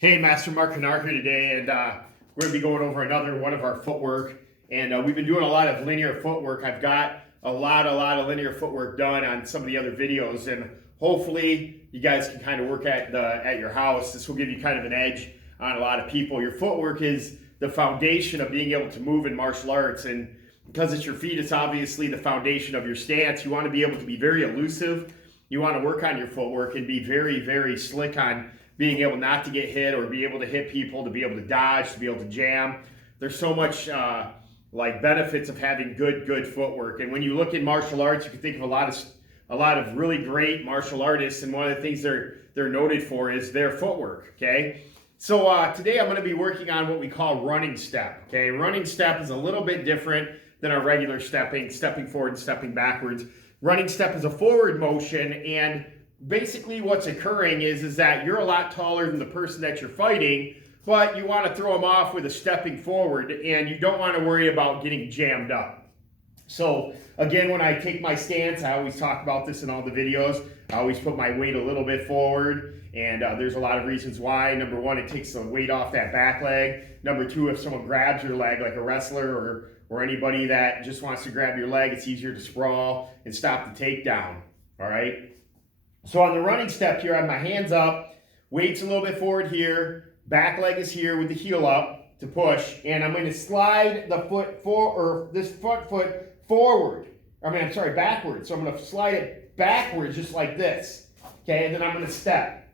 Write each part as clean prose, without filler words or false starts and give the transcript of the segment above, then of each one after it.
Hey, Master Mark Kanaar here today, and we're going to be going over another one of our footwork. And we've been doing a lot of linear footwork. I've got a lot of linear footwork done on some of the other videos, and hopefully you guys can kind of work at your house. This will give you kind of an edge on a lot of people. Your footwork is the foundation of being able to move in martial arts, and because it's your feet, it's obviously the foundation of your stance. You want to be able to be very elusive. You want to work on your footwork and be very slick on being able not to get hit or be able to hit people, to be able to dodge, to be able to jam. There's so much like benefits of having good footwork. And when you look in martial arts, you can think of a lot of really great martial artists, and one of the things they're noted for is their footwork. Okay, so today I'm going to be working on what we call running step. Okay, running step is a little bit different than our regular stepping forward and stepping backwards. Running step is a forward motion, and basically what's occurring is that you're a lot taller than the person that you're fighting, but you want to throw them off with a stepping forward, and you don't want to worry about getting jammed up. So again, when I take my stance, I always talk about this in all the videos. I always put my weight a little bit forward, and there's a lot of reasons why. Number one, it takes the weight off that back leg. Number two, if someone grabs your leg, like a wrestler or anybody that just wants to grab your leg, it's easier to sprawl and stop the takedown, all right? So on the running step here, I have my hands up, weight's a little bit forward here, back leg is here with the heel up to push, and I'm going to slide the foot this front foot forward. Backwards. So I'm going to slide it backwards just like this. Okay, and then I'm going to step.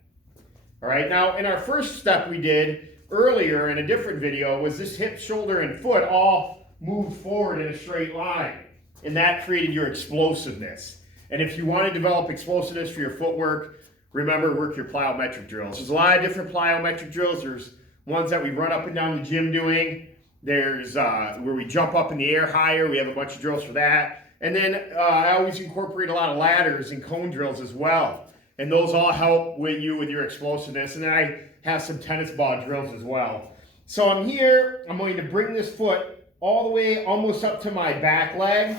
All right, now in our first step we did earlier in a different video was this hip, shoulder, and foot all moved forward in a straight line, and that created your explosiveness. And if you want to develop explosiveness for your footwork, remember, work your plyometric drills. There's a lot of different plyometric drills. There's ones that we run up and down the gym doing. There's where we jump up in the air higher. We have a bunch of drills for that. And then I always incorporate a lot of ladders and cone drills as well. And those all help with your explosiveness. And then I have some tennis ball drills as well. So I'm here. I'm going to bring this foot all the way almost up to my back leg.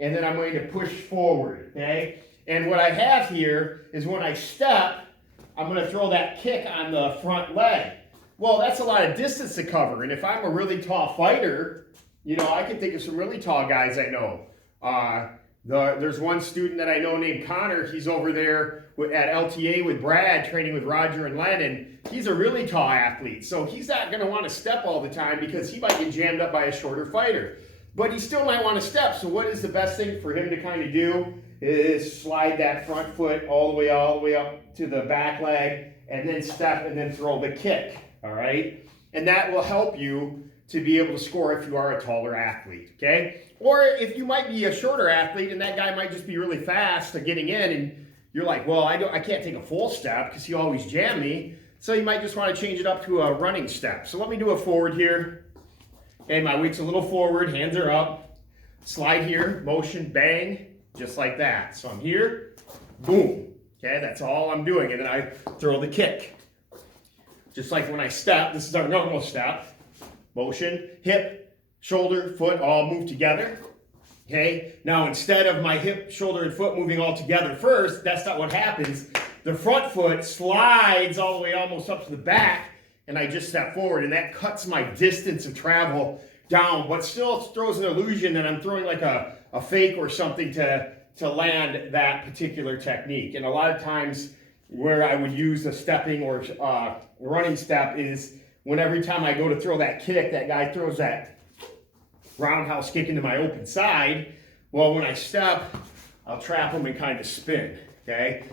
And then I'm going to push forward, okay? And what I have here is when I step, I'm going to throw that kick on the front leg. Well, that's a lot of distance to cover. And if I'm a really tall fighter, you know, I can think of some really tall guys I know. There's one student that I know named Kanaar. He's over there at LTA with Brad, training with Roger and Len, and he's a really tall athlete. So he's not going to want to step all the time because he might get jammed up by a shorter fighter. But he still might want to step. So what is the best thing for him to kind of do is slide that front foot all the way up to the back leg, and then step and then throw the kick, all right? And that will help you to be able to score if you are a taller athlete, okay? Or if you might be a shorter athlete and that guy might just be really fast at getting in, and you're like, well, I can't take a full step because he always jam me. So you might just want to change it up to a running step. So let me do a forward here. Okay, my weight's a little forward, hands are up, slide here, motion, bang, just like that. So I'm here, boom. Okay, that's all I'm doing. And then I throw the kick. Just like when I step, this is our normal step. Motion, hip, shoulder, foot all move together. Okay, now instead of my hip, shoulder, and foot moving all together first, that's not what happens. The front foot slides all the way almost up to the back, and I just step forward, and that cuts my distance of travel down, but still throws an illusion that I'm throwing like a fake or something to land that particular technique. And a lot of times where I would use a stepping or running step is when every time I go to throw that kick, that guy throws that roundhouse kick into my open side. Well, when I step, I'll trap him and kind of spin, okay?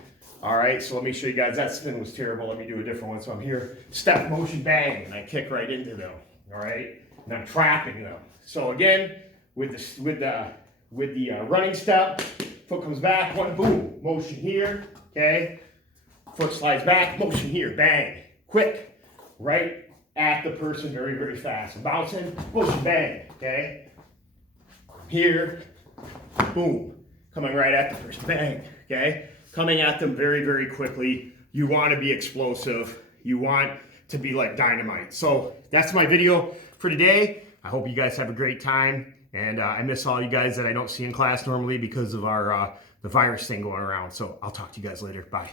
All right, so let me show you guys. That spin was terrible. Let me do a different one. So I'm here, step, motion, bang, and I kick right into them. All right, and I'm trapping them. So again, with the running step, foot comes back, one boom, motion here. Okay, foot slides back, motion here, bang, quick, right at the person, very fast. Bouncing, motion, bang. Okay, here, boom, coming right at the person, bang. Okay. Coming at them very quickly. You want to be explosive. You want to be like dynamite. So that's my video for today. I hope you guys have a great time. And I miss all you guys that I don't see in class normally because of our the virus thing going around. So I'll talk to you guys later. Bye.